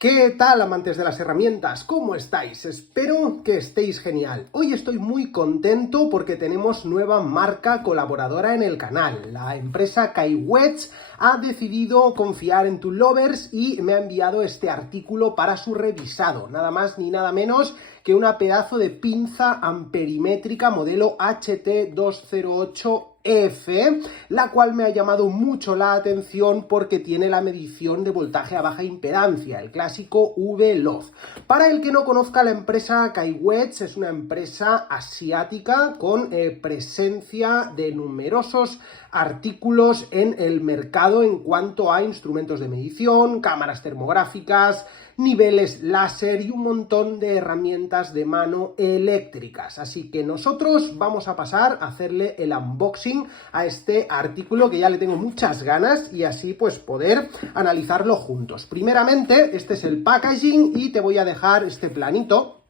¿Qué tal, amantes de las herramientas? ¿Cómo estáis? Espero que estéis genial. Hoy estoy muy contento porque tenemos nueva marca colaboradora en el canal. La empresa Kaiwets ha decidido confiar en ToolLovers y me ha enviado este artículo para su revisado. Nada más ni nada menos que una pedazo de pinza amperimétrica modelo HT208F, la cual me ha llamado mucho la atención porque tiene la medición de voltaje a baja impedancia, el clásico V-LOD. Para el que no conozca, la empresa Kaiwets es una empresa asiática con presencia de numerosos artículos en el mercado en cuanto a instrumentos de medición, cámaras termográficas, niveles láser y un montón de herramientas de mano eléctricas. Así que nosotros vamos a pasar a hacerle el unboxing a este artículo, que ya le tengo muchas ganas, y así pues poder analizarlo juntos. Primeramente, este es el packaging y te voy a dejar este planito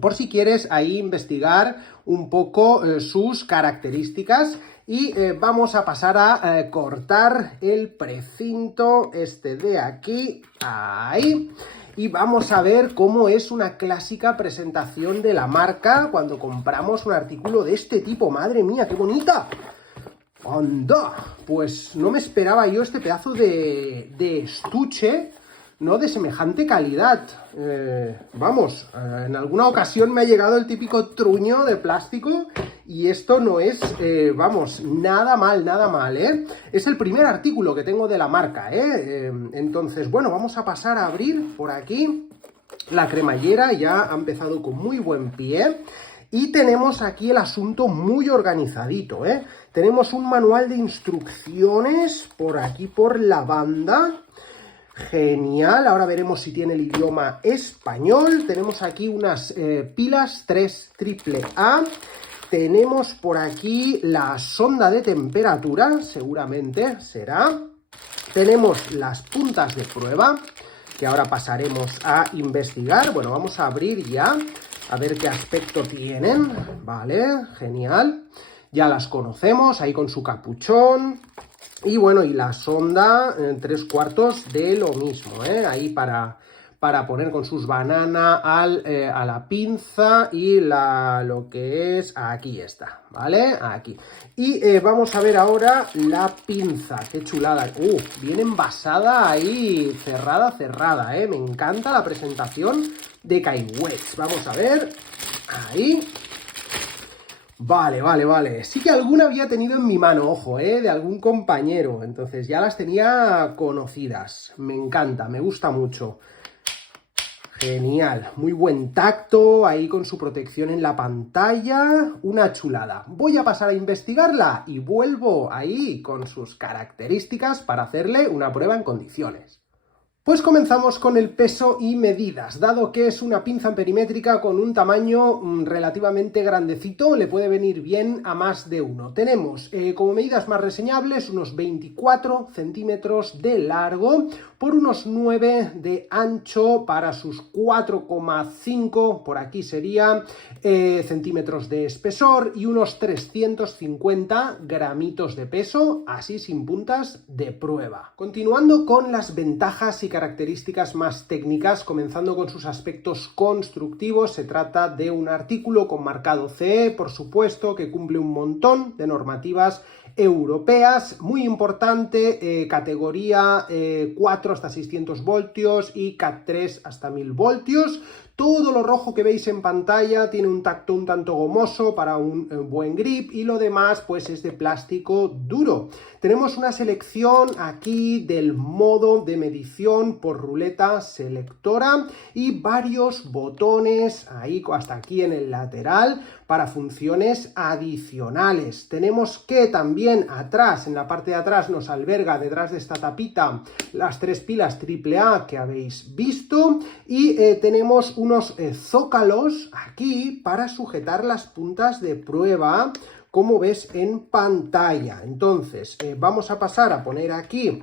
por si quieres ahí investigar un poco sus características. Y vamos a pasar a cortar el precinto este de aquí, ahí. Y vamos a ver cómo es una clásica presentación de la marca cuando compramos un artículo de este tipo. ¡Madre mía, qué bonita! ¡Anda! Pues no me esperaba yo este pedazo de estuche, ¿no?, de semejante calidad. Vamos, en alguna ocasión me ha llegado el típico truño de plástico y esto no es, vamos, nada mal, ¿eh? Es el primer artículo que tengo de la marca, ¿eh? Entonces, bueno, vamos a pasar a abrir por aquí. La cremallera ya ha empezado con muy buen pie. Y tenemos aquí el asunto muy organizadito, ¿eh? Tenemos un manual de instrucciones por aquí por la banda. Genial, ahora veremos si tiene el idioma español. Tenemos aquí unas pilas 3 AAA. Tenemos por aquí la sonda de temperatura, seguramente será. Tenemos las puntas de prueba, que ahora pasaremos a investigar. Bueno, vamos a abrir ya, a ver qué aspecto tienen. Vale, genial. Ya las conocemos, ahí con su capuchón. Y bueno, y la sonda, 3/4 de lo mismo, ¿eh? Ahí para poner con sus bananas a la pinza y lo que es, aquí está, ¿vale? Aquí. Y vamos a ver ahora la pinza, qué chulada. Viene envasada ahí, cerrada, ¿eh? Me encanta la presentación de Kaiwets. Vamos a ver, ahí. Vale. Sí que alguna había tenido en mi mano, ojo, de algún compañero. Entonces ya las tenía conocidas. Me encanta, me gusta mucho. Genial, muy buen tacto, ahí con su protección en la pantalla. Una chulada. Voy a pasar a investigarla y vuelvo ahí con sus características para hacerle una prueba en condiciones. Pues comenzamos con el peso y medidas. Dado que es una pinza amperimétrica con un tamaño relativamente grandecito, le puede venir bien a más de uno. Tenemos como medidas más reseñables unos 24 centímetros de largo por unos 9 de ancho para sus 4,5, por aquí sería, centímetros de espesor y unos 350 gramitos de peso, así sin puntas de prueba. Continuando con las ventajas y características más técnicas, comenzando con sus aspectos constructivos, se trata de un artículo con marcado CE, por supuesto, que cumple un montón de normativas europeas, muy importante, categoría 4 hasta 600 voltios y Cat 3 hasta 1000 voltios. Todo lo rojo que veis en pantalla tiene un tacto un tanto gomoso para un buen grip y lo demás pues es de plástico duro. Tenemos una selección aquí del modo de medición por ruleta selectora y varios botones ahí hasta aquí en el lateral para funciones adicionales. Tenemos que también atrás, en la parte de atrás, nos alberga detrás de esta tapita las 3 pilas AAA que habéis visto y tenemos unos zócalos aquí para sujetar las puntas de prueba, como ves en pantalla. Entonces, vamos a pasar a poner aquí,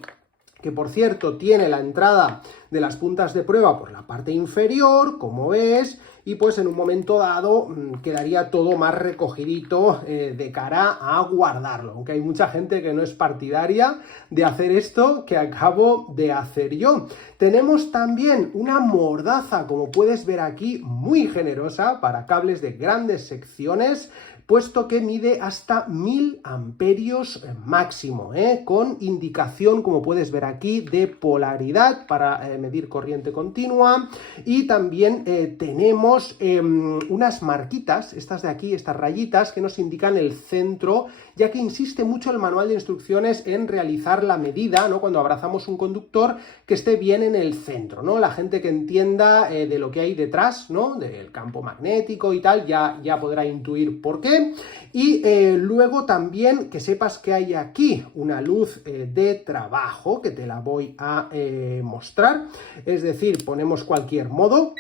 que por cierto tiene la entrada de las puntas de prueba por la parte inferior, como ves, y pues en un momento dado quedaría todo más recogidito de cara a guardarlo, aunque hay mucha gente que no es partidaria de hacer esto que acabo de hacer yo. Tenemos también una mordaza, como puedes ver aquí, muy generosa para cables de grandes secciones, puesto que mide hasta 1000 amperios máximo, con indicación, como puedes ver aquí, de polaridad para medir corriente continua, y también tenemos unas marquitas, estas de aquí, estas rayitas, que nos indican el centro, ya que insiste mucho el manual de instrucciones en realizar la medida, ¿no? Cuando abrazamos un conductor, que esté bien en el centro, ¿no? La gente que entienda de lo que hay detrás, ¿no? Del campo magnético y tal, ya podrá intuir por qué. Y luego también que sepas que hay aquí una luz de trabajo, que te la voy a mostrar, es decir, ponemos cualquier modo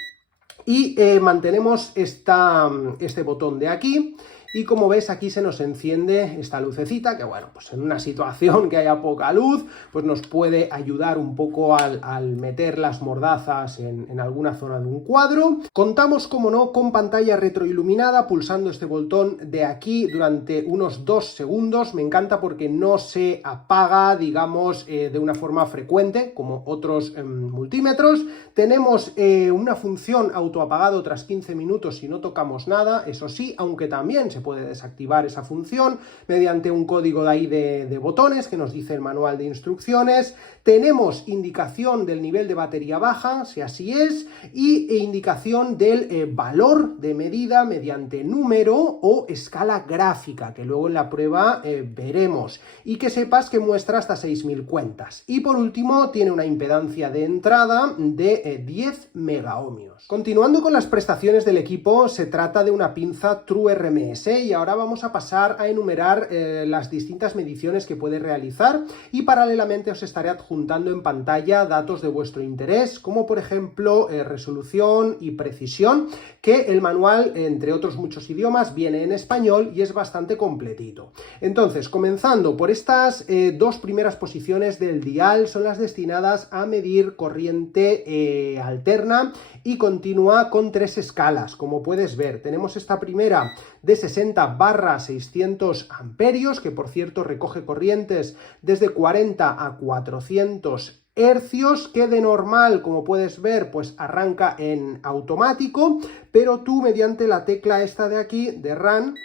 y mantenemos este botón de aquí. Y como ves, aquí se nos enciende esta lucecita, que bueno, pues en una situación que haya poca luz, pues nos puede ayudar un poco al meter las mordazas en alguna zona de un cuadro. Contamos, como no, con pantalla retroiluminada, pulsando este botón de aquí durante unos 2 segundos. Me encanta porque no se apaga, digamos, de una forma frecuente, como otros multímetros. Tenemos una función autoapagado tras 15 minutos si no tocamos nada, eso sí, aunque también se puede desactivar esa función mediante un código de ahí de botones que nos dice el manual de instrucciones. Tenemos indicación del nivel de batería baja, si así es, y indicación del valor de medida mediante número o escala gráfica, que luego en la prueba veremos, y que sepas que muestra hasta 6000 cuentas. Y por último, tiene una impedancia de entrada de 10 megaohmios. Continuando con las prestaciones del equipo, se trata de una pinza True RMS, y ahora vamos a pasar a enumerar las distintas mediciones que puede realizar, y paralelamente os estaré adjuntando en pantalla datos de vuestro interés, como por ejemplo resolución y precisión, que el manual, entre otros muchos idiomas, viene en español y es bastante completito. Entonces, comenzando por estas dos primeras posiciones del dial, son las destinadas a medir corriente alterna y continua con 3 escalas. Como puedes ver, tenemos esta primera de 60/600 amperios, que por cierto recoge corrientes desde 40 a 400 hercios, que de normal, como puedes ver, pues arranca en automático, pero tú mediante la tecla esta de aquí, de Run,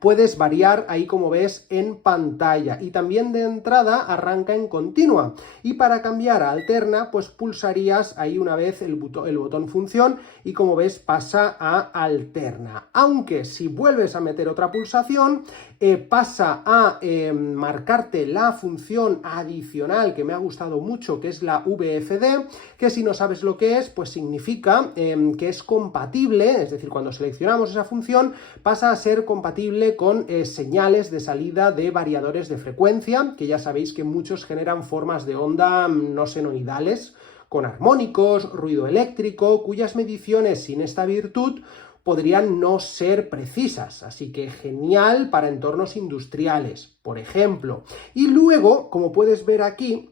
puedes variar ahí, como ves, en pantalla, y también de entrada arranca en continua, y para cambiar a alterna pues pulsarías ahí una vez el botón función y como ves pasa a alterna, aunque si vuelves a meter otra pulsación pasa a marcarte la función adicional que me ha gustado mucho, que es la VFD, que si no sabes lo que es, pues significa que es compatible, es decir, cuando seleccionamos esa función pasa a ser compatible con señales de salida de variadores de frecuencia, que ya sabéis que muchos generan formas de onda no senoidales, con armónicos, ruido eléctrico, cuyas mediciones sin esta virtud podrían no ser precisas, así que genial para entornos industriales, por ejemplo. Y luego, como puedes ver aquí,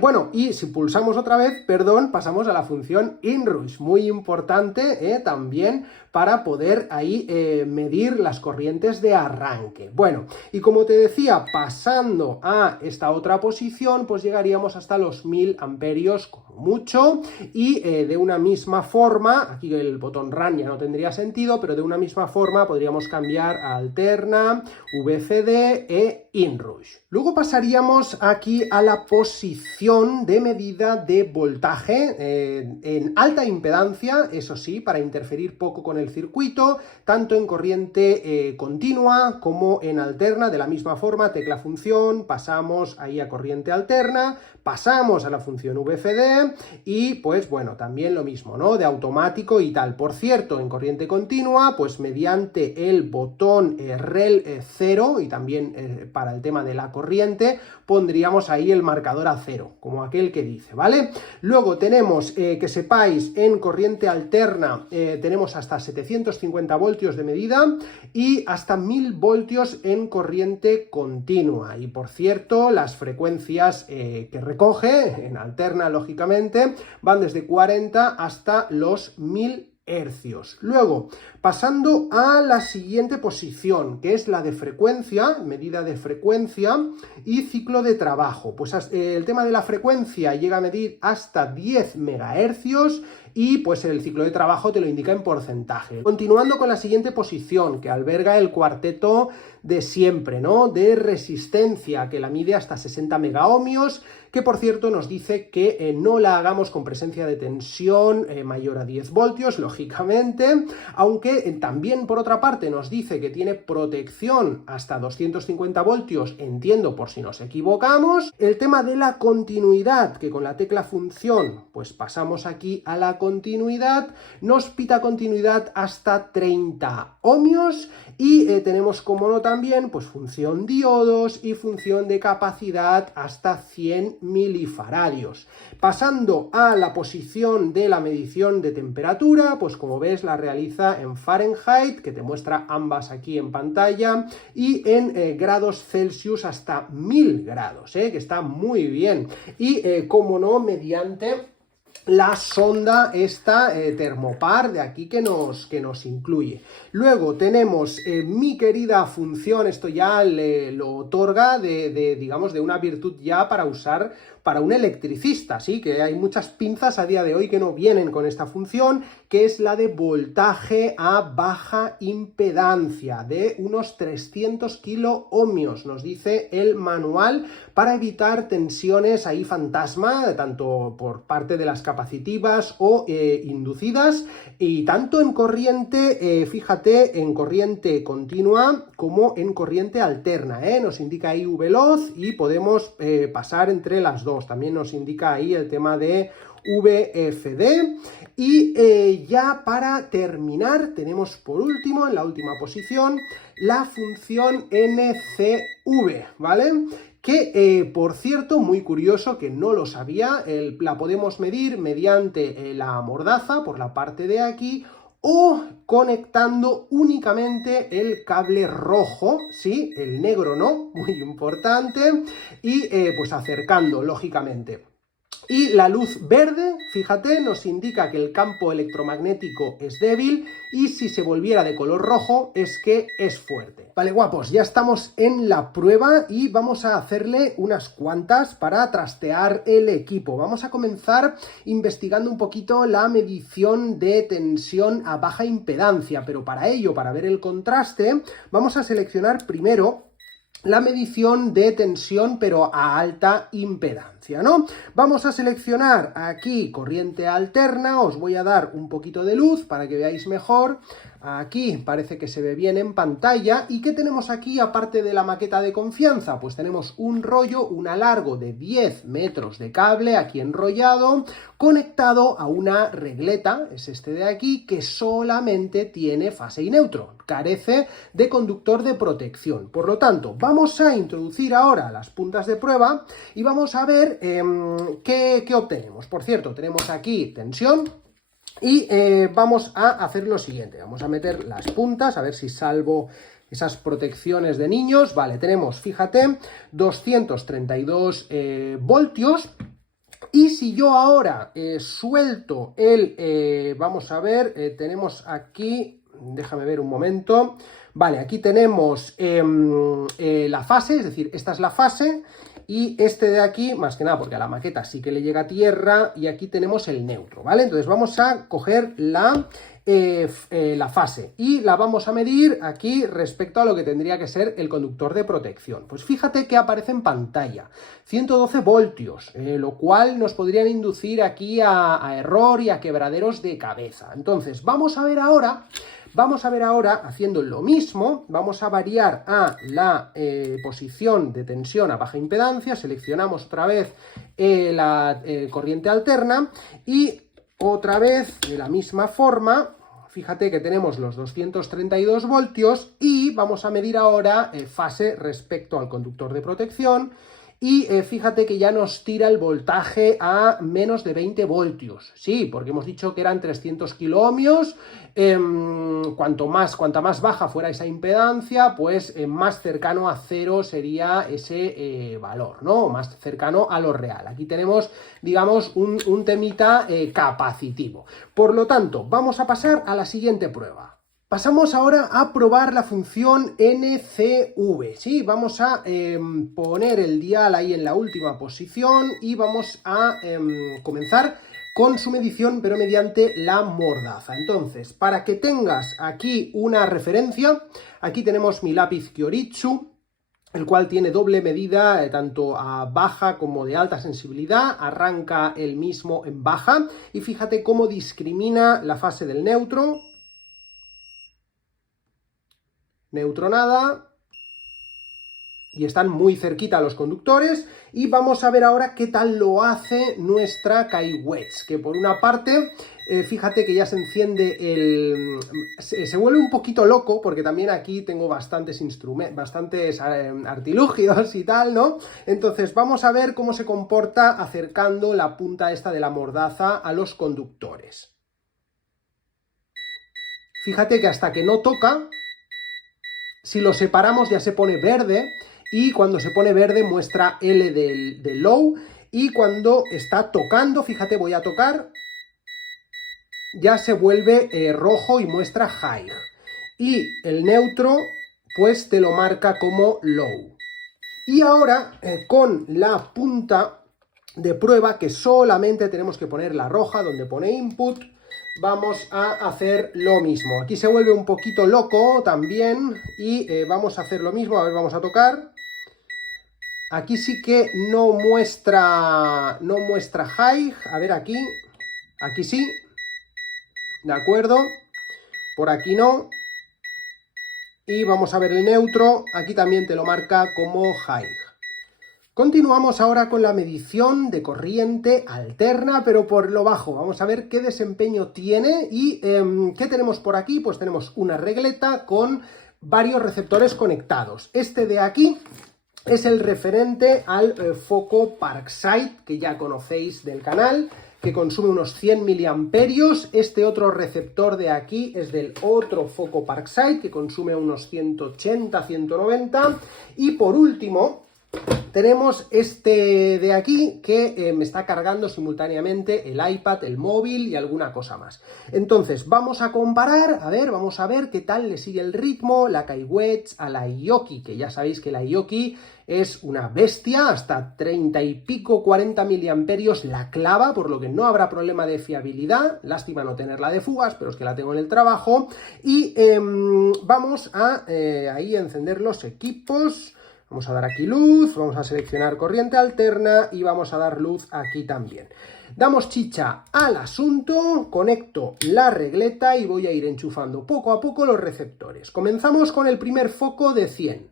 bueno, y si pulsamos otra vez, perdón, pasamos a la función inrush, muy importante también para poder ahí medir las corrientes de arranque. Bueno, y como te decía, pasando a esta otra posición, pues llegaríamos hasta los 1000 amperios como mucho, y de una misma forma, aquí el botón Run ya no tendría sentido, pero de una misma forma podríamos cambiar a alterna, VCD e inrush. Luego pasaríamos aquí a la posición de medida de voltaje en alta impedancia, eso sí, para interferir poco con el circuito, tanto en corriente continua como en alterna. De la misma forma, tecla función, pasamos ahí a corriente alterna, pasamos a la función VFD y pues bueno, también lo mismo, ¿no? De automático y tal. Por cierto, en corriente continua, pues mediante el botón REL 0 y también para el tema de la corriente, pondríamos ahí el marcador a cero, como aquel que dice, ¿vale? Luego tenemos, que sepáis, en corriente alterna tenemos hasta 750 voltios de medida y hasta 1000 voltios en corriente continua. Y por cierto, las frecuencias que recoge, en alterna lógicamente, van desde 40 hasta los 1000 hercios. Luego, pasando a la siguiente posición, que es la de frecuencia, medida de frecuencia y ciclo de trabajo. Pues el tema de la frecuencia llega a medir hasta 10 megahercios y pues el ciclo de trabajo te lo indica en porcentaje. Continuando con la siguiente posición, que alberga el cuarteto de siempre, ¿no? De resistencia, que la mide hasta 60 megaohmios, que por cierto nos dice que no la hagamos con presencia de tensión mayor a 10 voltios, lógicamente, aunque también por otra parte nos dice que tiene protección hasta 250 voltios, entiendo por si nos equivocamos. El tema de la continuidad, que con la tecla función, pues pasamos aquí a la continuidad, nos pita continuidad hasta 30 ohmios y tenemos como no también pues función diodos y función de capacidad hasta 100 milifaradios. Pasando a la posición de la medición de temperatura, pues como ves la realiza en Fahrenheit, que te muestra ambas aquí en pantalla, y en grados Celsius hasta 1000 grados, que está muy bien. Y como no, mediante la sonda esta termopar de aquí que nos incluye. Luego tenemos mi querida función, esto ya lo otorga digamos, de una virtud ya para usar para un electricista, ¿sí? Que hay muchas pinzas a día de hoy que no vienen con esta función, que es la de voltaje a baja impedancia, de unos 300 kiloohmios, nos dice el manual, para evitar tensiones ahí fantasma, tanto por parte de las capacitivas o inducidas, y tanto en corriente, fíjate, en corriente continua como en corriente alterna, nos indica ahí V veloz y podemos pasar entre las dos. También nos indica ahí el tema de VFD. Y ya para terminar, tenemos por último, en la última posición, la función NCV, ¿vale? Que, por cierto, muy curioso, que no lo sabía, la podemos medir mediante la mordaza por la parte de aquí, o conectando únicamente el cable rojo, ¿sí? El negro no, muy importante, y pues acercando, lógicamente. Y la luz verde, fíjate, nos indica que el campo electromagnético es débil y si se volviera de color rojo es que es fuerte. Vale, guapos, ya estamos en la prueba y vamos a hacerle unas cuantas para trastear el equipo. Vamos a comenzar investigando un poquito la medición de tensión a baja impedancia, pero para ello, para ver el contraste, vamos a seleccionar primero la medición de tensión pero a alta impedancia, ¿no? Vamos a seleccionar aquí corriente alterna, os voy a dar un poquito de luz para que veáis mejor. Aquí parece que se ve bien en pantalla. ¿Y qué tenemos aquí aparte de la maqueta de confianza? Pues tenemos un rollo, un alargo de 10 metros de cable aquí enrollado, conectado a una regleta, es este de aquí, que solamente tiene fase y neutro, carece de conductor de protección. Por lo tanto, vamos a introducir ahora las puntas de prueba y vamos a ver qué obtenemos. Por cierto, tenemos aquí tensión. Y vamos a hacer lo siguiente, vamos a meter las puntas, a ver si salvo esas protecciones de niños. Vale, tenemos, fíjate, 232 voltios. Y si yo ahora suelto vamos a ver, tenemos aquí, déjame ver un momento, vale, aquí tenemos la fase, es decir, esta es la fase. Y este de aquí, más que nada porque a la maqueta sí que le llega a tierra, y aquí tenemos el neutro, ¿vale? Entonces vamos a coger la fase y la vamos a medir aquí respecto a lo que tendría que ser el conductor de protección. Pues fíjate que aparece en pantalla 112 voltios, lo cual nos podrían inducir aquí a error y a quebraderos de cabeza. Entonces vamos a ver ahora, haciendo lo mismo, vamos a variar a la posición de tensión a baja impedancia, seleccionamos otra vez la corriente alterna y otra vez de la misma forma, fíjate que tenemos los 232 voltios y vamos a medir ahora fase respecto al conductor de protección. y fíjate que ya nos tira el voltaje a menos de 20 voltios. Sí, porque hemos dicho que eran 300 kiloohmios. Cuanta más baja fuera esa impedancia, pues más cercano a cero sería ese valor, ¿no? Más cercano a lo real. Aquí tenemos, digamos, un temita capacitivo. Por lo tanto, vamos a pasar a la siguiente prueba. Pasamos ahora a probar la función NCV, ¿sí? Vamos a poner el dial ahí en la última posición y vamos a comenzar con su medición, pero mediante la mordaza. Entonces, para que tengas aquí una referencia, aquí tenemos mi lápiz Kyoritsu, el cual tiene doble medida, tanto a baja como de alta sensibilidad. Arranca el mismo en baja y fíjate cómo discrimina la fase del neutro, neutronada, y están muy cerquita los conductores. Y vamos a ver ahora qué tal lo hace nuestra Kaiwets, que por una parte, fíjate que ya se enciende se vuelve un poquito loco, porque también aquí tengo bastantes artilugios y tal, ¿no? Entonces vamos a ver cómo se comporta acercando la punta esta de la mordaza a los conductores. Fíjate que hasta que no toca, si lo separamos ya se pone verde, y cuando se pone verde muestra L del low, y cuando está tocando, fíjate, voy a tocar, ya se vuelve rojo y muestra high. Y el neutro, pues te lo marca como low. Y ahora, con la punta de prueba, que solamente tenemos que poner la roja, donde pone input, vamos a hacer lo mismo. Aquí se vuelve un poquito loco también y vamos a hacer lo mismo. A ver, vamos a tocar. Aquí sí que no muestra high. A ver, aquí sí. ¿De acuerdo? Por aquí no. Y vamos a ver el neutro. Aquí también te lo marca como high. Continuamos ahora con la medición de corriente alterna, pero por lo bajo. Vamos a ver qué desempeño tiene y ¿qué tenemos por aquí? Pues tenemos una regleta con varios receptores conectados. Este de aquí es el referente al foco Parkside, que ya conocéis del canal, que consume unos 100 miliamperios. Este otro receptor de aquí es del otro foco Parkside, que consume unos 180, 190. Y por último, tenemos este de aquí que me está cargando simultáneamente el iPad, el móvil y alguna cosa más. Entonces vamos a comparar, vamos a ver qué tal le sigue el ritmo la Kaiwets a la Ioki, que ya sabéis que la Ioki es una bestia, hasta 30 y pico, 40 miliamperios la clava, por lo que no habrá problema de fiabilidad. Lástima no tenerla de fugas, pero es que la tengo en el trabajo. Y vamos a ahí encender los equipos. Vamos a dar aquí luz, vamos a seleccionar corriente alterna y vamos a dar luz aquí también. Damos chicha al asunto, conecto la regleta y voy a ir enchufando poco a poco los receptores. Comenzamos con el primer foco de 100.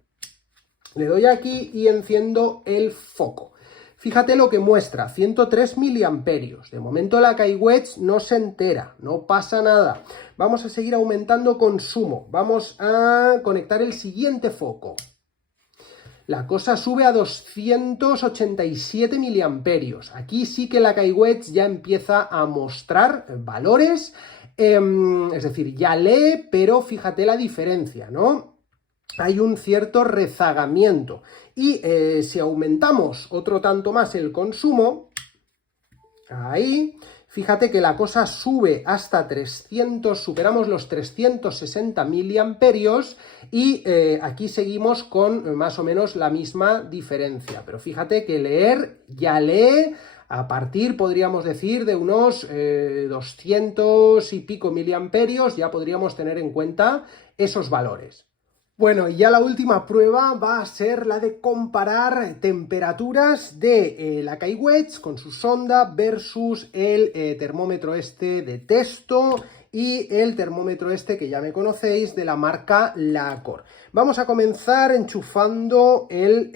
Le doy aquí y enciendo el foco. Fíjate lo que muestra, 103 miliamperios. De momento la Kaiwets no se entera, no pasa nada. Vamos a seguir aumentando consumo. Vamos a conectar el siguiente foco. La cosa sube a 287 miliamperios. Aquí sí que la Kaiwets ya empieza a mostrar valores, es decir, ya lee, pero fíjate la diferencia, ¿no? Hay un cierto rezagamiento. Y si aumentamos otro tanto más el consumo, ahí, fíjate que la cosa sube hasta 300, superamos los 360 miliamperios y aquí seguimos con más o menos la misma diferencia. Pero fíjate que leer ya lee a partir, podríamos decir, de unos 200 y pico miliamperios, ya podríamos tener en cuenta esos valores. Bueno, y ya la última prueba va a ser la de comparar temperaturas de la Kaiwets con su sonda versus el termómetro este de Testo y el termómetro este que ya me conocéis de la marca Lacor. Vamos a comenzar enchufando el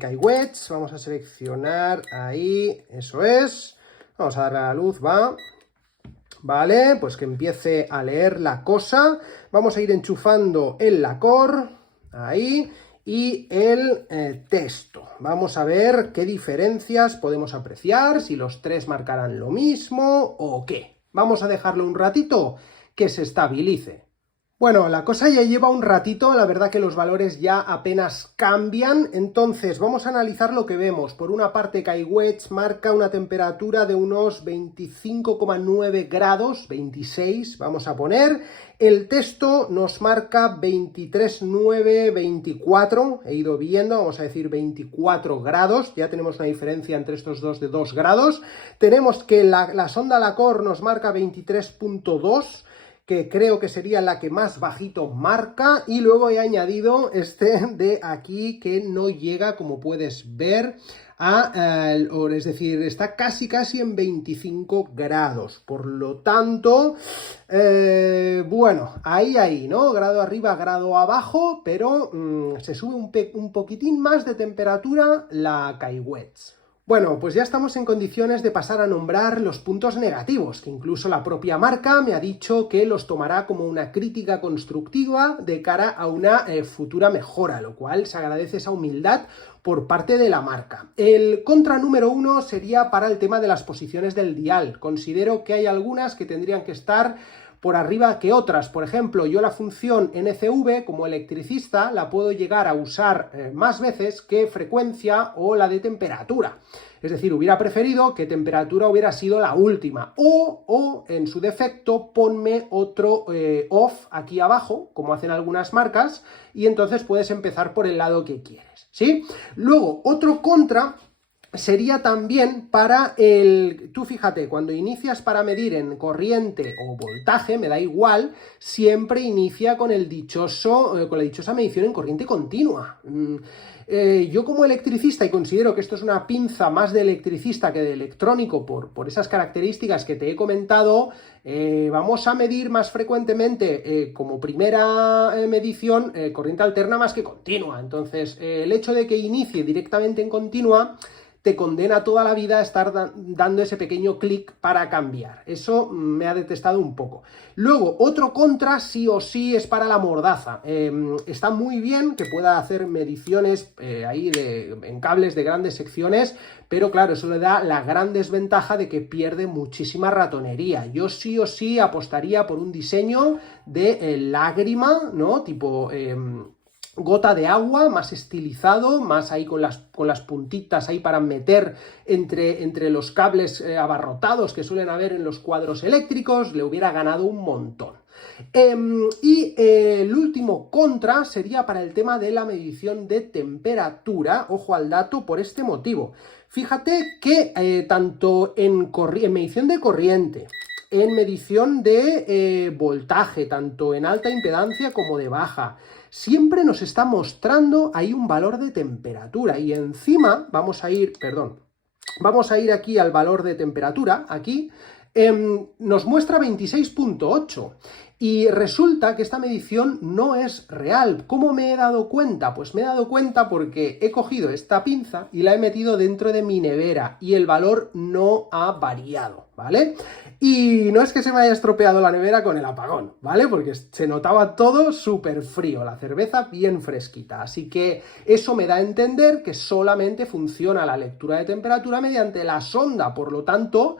Kaiwets, vamos a seleccionar ahí, eso es, vamos a darle a la luz, va. Vale, pues que empiece a leer la cosa. Vamos a ir enchufando el Lacor, ahí, y el texto. Vamos a ver qué diferencias podemos apreciar, si los tres marcarán lo mismo o qué. Vamos a dejarlo un ratito que se estabilice. Bueno, la cosa ya lleva un ratito, la verdad que los valores ya apenas cambian, entonces vamos a analizar lo que vemos. Por una parte, Kaiwetz marca una temperatura de unos 25,9 grados, 26 vamos a poner. El texto nos marca 23,9, 24, he ido viendo, vamos a decir 24 grados, ya tenemos una diferencia entre estos dos de 2 grados. Tenemos que la sonda Lacor nos marca 23,2, que creo que sería la que más bajito marca, y luego he añadido este de aquí que no llega, como puedes ver, es decir, está casi en 25 grados, por lo tanto, bueno, ahí, ¿no? Grado arriba, grado abajo, pero se sube un poquitín más de temperatura la Kaiwetz. Bueno, pues ya estamos en condiciones de pasar a nombrar los puntos negativos, que incluso la propia marca me ha dicho que los tomará como una crítica constructiva de cara a una futura mejora, lo cual se agradece esa humildad por parte de la marca. El contra número 1 sería para el tema de las posiciones del dial. Considero que hay algunas que tendrían que estar por arriba que otras. Por ejemplo, yo la función NCV como electricista la puedo llegar a usar más veces que frecuencia o la de temperatura. Es decir, hubiera preferido que temperatura hubiera sido la última. O en su defecto, ponme otro off aquí abajo, como hacen algunas marcas, y entonces puedes empezar por el lado que quieres, ¿sí? Luego, otro contra sería también para tú fíjate, cuando inicias para medir en corriente o voltaje, me da igual, siempre inicia con la dichosa medición en corriente continua. Yo como electricista, y considero que esto es una pinza más de electricista que de electrónico por esas características que te he comentado, vamos a medir más frecuentemente como primera medición corriente alterna más que continua. Entonces, el hecho de que inicie directamente en continua te condena toda la vida a estar dando ese pequeño clic para cambiar. Eso me ha detestado un poco. Luego, otro contra sí o sí es para la mordaza. Está muy bien que pueda hacer mediciones ahí en cables de grandes secciones, pero claro, eso le da la gran desventaja de que pierde muchísima ratonería. Yo sí o sí apostaría por un diseño de lágrima, ¿no? Tipo gota de agua, más estilizado, más ahí con las puntitas ahí para meter entre los cables abarrotados que suelen haber en los cuadros eléctricos, le hubiera ganado un montón. Y el último contra sería para el tema de la medición de temperatura, ojo al dato por este motivo. Fíjate que tanto en medición de corriente, en medición de voltaje, tanto en alta impedancia como de baja, siempre nos está mostrando ahí un valor de temperatura, y encima vamos a ir aquí al valor de temperatura, aquí, nos muestra 26,8. Y resulta que esta medición no es real. ¿Cómo me he dado cuenta? Pues me he dado cuenta porque he cogido esta pinza y la he metido dentro de mi nevera y el valor no ha variado, ¿vale? Y no es que se me haya estropeado la nevera con el apagón, ¿vale? Porque se notaba todo súper frío, la cerveza bien fresquita. Así que eso me da a entender que solamente funciona la lectura de temperatura mediante la sonda, por lo tanto,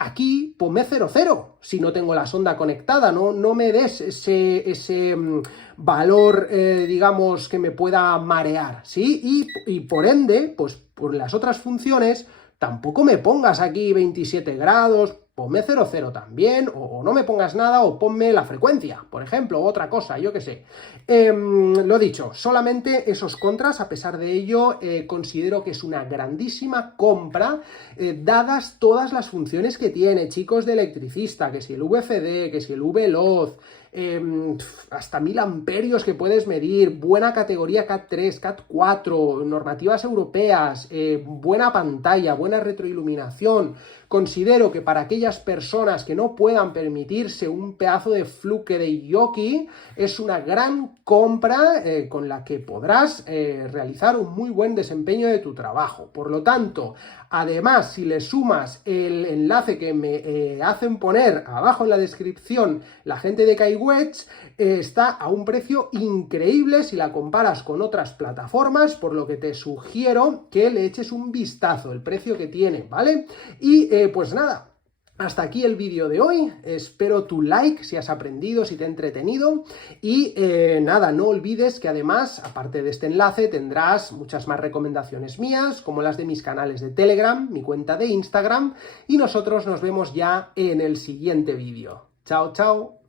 aquí ponme 00 si no tengo la sonda conectada, no me des ese valor, digamos, que me pueda marear, ¿sí? Y por ende, pues por las otras funciones, tampoco me pongas aquí 27 grados, ponme 00 también, o no me pongas nada, o ponme la frecuencia, por ejemplo, otra cosa, yo qué sé. Lo dicho, solamente esos contras. A pesar de ello, considero que es una grandísima compra, dadas todas las funciones que tiene, chicos, de electricista, que si el VFD, que si el VLOD, hasta 1000 amperios que puedes medir, buena categoría CAT3, CAT4, normativas europeas, buena pantalla, buena retroiluminación. Considero que para aquellas personas que no puedan permitirse un pedazo de fluke de Yoki, es una gran compra con la que podrás realizar un muy buen desempeño de tu trabajo. Por lo tanto, además, si le sumas el enlace que me hacen poner abajo en la descripción la gente de Kaiwetz, Kaiwetz está a un precio increíble si la comparas con otras plataformas, por lo que te sugiero que le eches un vistazo, el precio que tiene, ¿vale? Y pues nada. Hasta aquí el vídeo de hoy, espero tu like si has aprendido, si te ha entretenido y nada, no olvides que además, aparte de este enlace, tendrás muchas más recomendaciones mías, como las de mis canales de Telegram, mi cuenta de Instagram y nosotros nos vemos ya en el siguiente vídeo. Chao, chao.